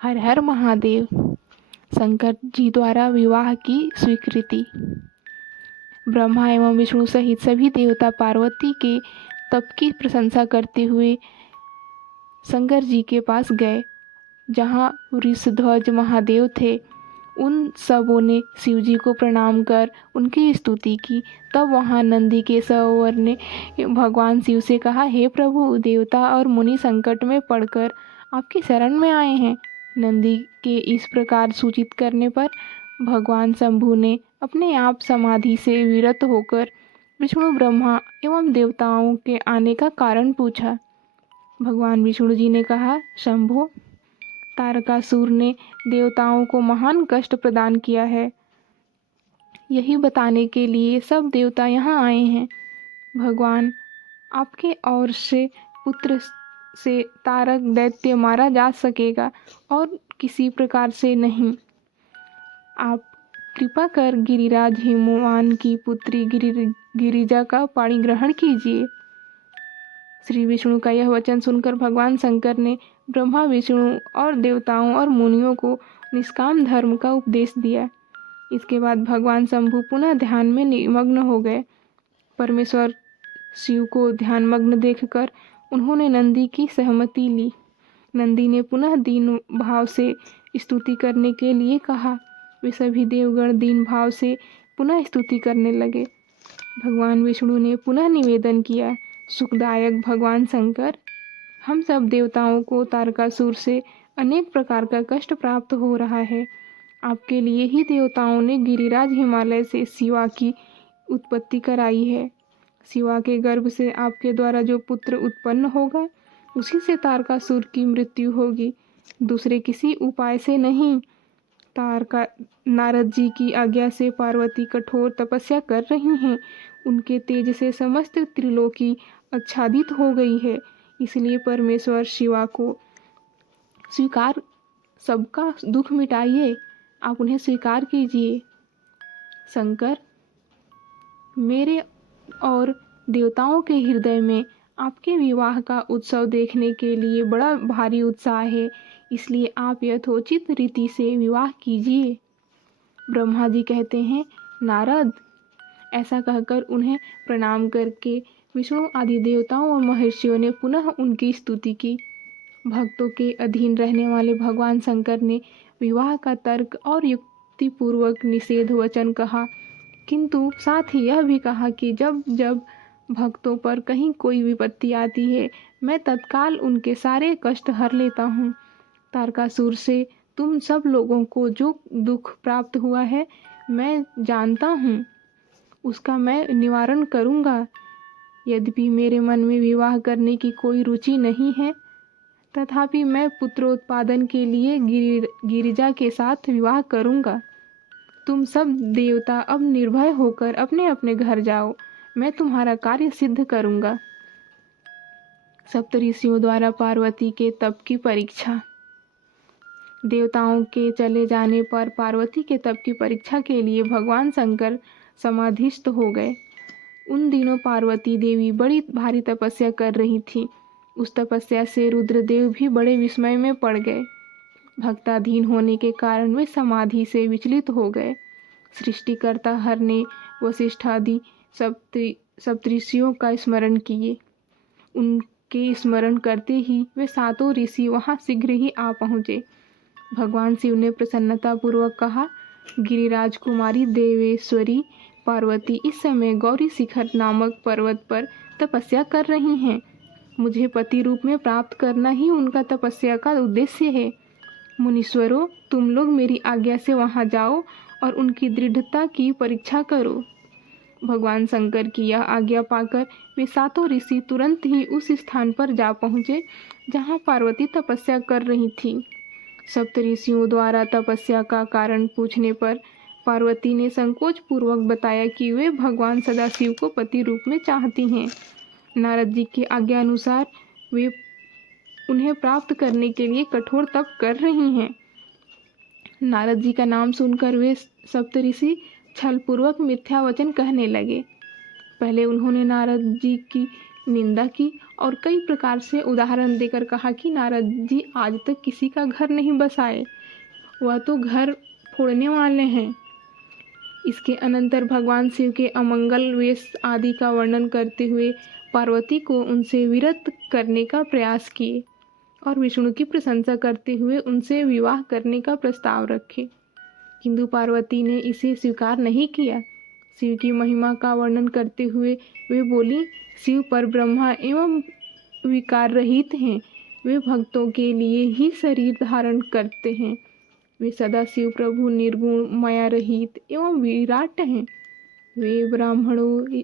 हर हर महादेव। शंकर जी द्वारा विवाह की स्वीकृति। ब्रह्मा एवं विष्णु सहित सभी देवता पार्वती के तप की प्रशंसा करते हुए शंकर जी के पास गए। जहाँ वृषध्वज महादेव थे, उन सबों ने शिव जी को प्रणाम कर उनकी स्तुति की। तब वहाँ नंदी के सरोवर ने भगवान शिव से कहा, हे प्रभु, देवता और मुनि संकट में पड़कर आपकी शरण में आए हैं। नंदी के इस प्रकार सूचित करने पर भगवान शंभु ने अपने आप समाधि से विरत होकर विष्णु, ब्रह्मा एवं देवताओं के आने का कारण पूछा। भगवान विष्णु जी ने कहा, शंभो, तारकासुर ने देवताओं को महान कष्ट प्रदान किया है। यही बताने के लिए सब देवता यहाँ आए हैं। भगवान, आपके और से पुत्र से तारक दैत्य मारा जा सकेगा और किसी प्रकार से नहीं। आप कृपा कर गिरिराज हिमवान की पुत्री गिरिजा का पाणी ग्रहण कीजिए। श्री विष्णु का यह वचन सुनकर भगवान शंकर ने ब्रह्मा, विष्णु और देवताओं और मुनियों को निष्काम धर्म का उपदेश दिया। इसके बाद भगवान शंभु पुनः ध्यान में निमग्न हो गए। परमेश्वर शिव को ध्यानमग्न देखकर उन्होंने नंदी की सहमति ली। नंदी ने पुनः दीन भाव से स्तुति करने के लिए कहा। वे सभी देवगण दीन भाव से पुनः स्तुति करने लगे। भगवान विष्णु ने पुनः निवेदन किया, सुखदायक भगवान शंकर, हम सब देवताओं को तारकासुर से अनेक प्रकार का कष्ट प्राप्त हो रहा है। आपके लिए ही देवताओं ने गिरिराज हिमालय से शिवा की उत्पत्ति कराई है। शिवा के गर्भ से आपके द्वारा जो पुत्र उत्पन्न होगा, उसी से तारकासुर की मृत्यु होगी, दूसरे किसी उपाय से नहीं। नारद जी की आज्ञा से पार्वती कठोर तपस्या कर रही हैं। उनके तेज से समस्त त्रिलोकी आच्छादित हो गई है। इसलिए परमेश्वर शिवा को स्वीकार, सबका दुख मिटाइए, आप उन्हें स्वीकार कीजिए। शंकर, मेरे और देवताओं के हृदय में आपके विवाह का उत्सव देखने के लिए बड़ा भारी उत्साह है, इसलिए आप यथोचित रीति से विवाह कीजिए। ब्रह्मा जी कहते हैं, नारद, ऐसा कहकर उन्हें प्रणाम करके विष्णु आदि देवताओं और महर्षियों ने पुनः उनकी स्तुति की। भक्तों के अधीन रहने वाले भगवान शंकर ने विवाह का तर्क और युक्तिपूर्वक निषेध वचन कहा, किंतु साथ ही यह भी कहा कि जब जब भक्तों पर कहीं कोई विपत्ति आती है, मैं तत्काल उनके सारे कष्ट हर लेता हूँ। तारकासुर से तुम सब लोगों को जो दुख प्राप्त हुआ है, मैं जानता हूँ, उसका मैं निवारण करूँगा। यद्यपि मेरे मन में विवाह करने की कोई रुचि नहीं है, तथापि मैं पुत्रोत्पादन के लिए गिरिजा के साथ विवाह करूँगा। तुम सब देवता अब निर्भय होकर अपने अपने घर जाओ, मैं तुम्हारा कार्य सिद्ध करूँगा। सप्तऋषियों द्वारा पार्वती के तप की परीक्षा। देवताओं के चले जाने पर पार्वती के तप की परीक्षा के लिए भगवान शंकर समाधिस्थ हो गए। उन दिनों पार्वती देवी बड़ी भारी तपस्या कर रही थी। उस तपस्या से रुद्रदेव भी बड़े विस्मय में पड़ गए। भक्ताधीन होने के कारण वे समाधि से विचलित हो गए। सृष्टिकर्ता हर ने वशिष्ठ आदि सप्तऋषियों का स्मरण किए। उनके स्मरण करते ही वे सातों ऋषि वहां शीघ्र ही आ पहुँचे। भगवान शिव ने प्रसन्नतापूर्वक कहा, गिरिराज कुमारी देवेश्वरी पार्वती इस समय गौरी शिखर नामक पर्वत पर तपस्या कर रही हैं। मुझे पति रूप में प्राप्त करना ही उनका तपस्या का उद्देश्य है। मुनीश्वरों, तुम लोग मेरी आज्ञा से वहां जाओ और उनकी दृढ़ता की परीक्षा करो। भगवान शंकर की यह आज्ञा पाकर वे सातों ऋषि तुरंत ही उस स्थान पर जा पहुँचे जहाँ पार्वती तपस्या कर रही थी। सप्तऋषियों द्वारा तपस्या का कारण पूछने पर पार्वती ने संकोच पूर्वक बताया कि वे भगवान सदाशिव को पति रूप में चाहती हैं। नारद जी की आज्ञा अनुसार वे उन्हें प्राप्त करने के लिए कठोर तप कर रही हैं। नारद जी का नाम सुनकर वे सप्तऋषि छलपूर्वक मिथ्या वचन कहने लगे। पहले उन्होंने नारद जी की निंदा की और कई प्रकार से उदाहरण देकर कहा कि नारद जी आज तक किसी का घर नहीं बसाए, वह तो घर फोड़ने वाले हैं। इसके अनंतर भगवान शिव के अमंगल वेश आदि का वर्णन करते हुए पार्वती को उनसे विरत करने का प्रयास किए और विष्णु की प्रशंसा करते हुए उनसे विवाह करने का प्रस्ताव रखे, किंतु पार्वती ने इसे स्वीकार नहीं किया। शिव की महिमा का वर्णन करते हुए वे बोली, शिव पर ब्रह्मा एवं विकार रहित हैं, वे भक्तों के लिए ही शरीर धारण करते हैं, वे सदा शिव प्रभु निर्गुण माया रहित एवं विराट हैं। वे ब्राह्मणों,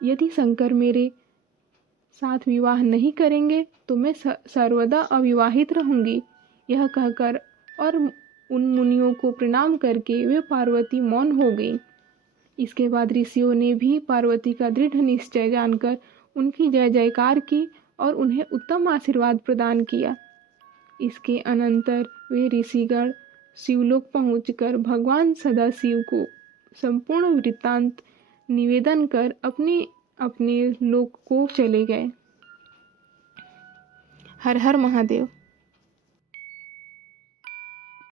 यदि शंकर मेरे साथ विवाह नहीं करेंगे तो मैं सर्वदा अविवाहित रहूंगी। यह कहकर और उन मुनियों को प्रणाम करके वे पार्वती मौन हो गई। इसके बाद ऋषियों ने भी पार्वती का दृढ़ निश्चय जानकर उनकी जय जयकार की और उन्हें उत्तम आशीर्वाद प्रदान किया। इसके अनंतर वे ऋषिगण शिवलोक पहुंचकर भगवान सदाशिव को संपूर्ण वृत्तांत निवेदन कर अपने अपने लोक को चले गए। हर हर महादेव।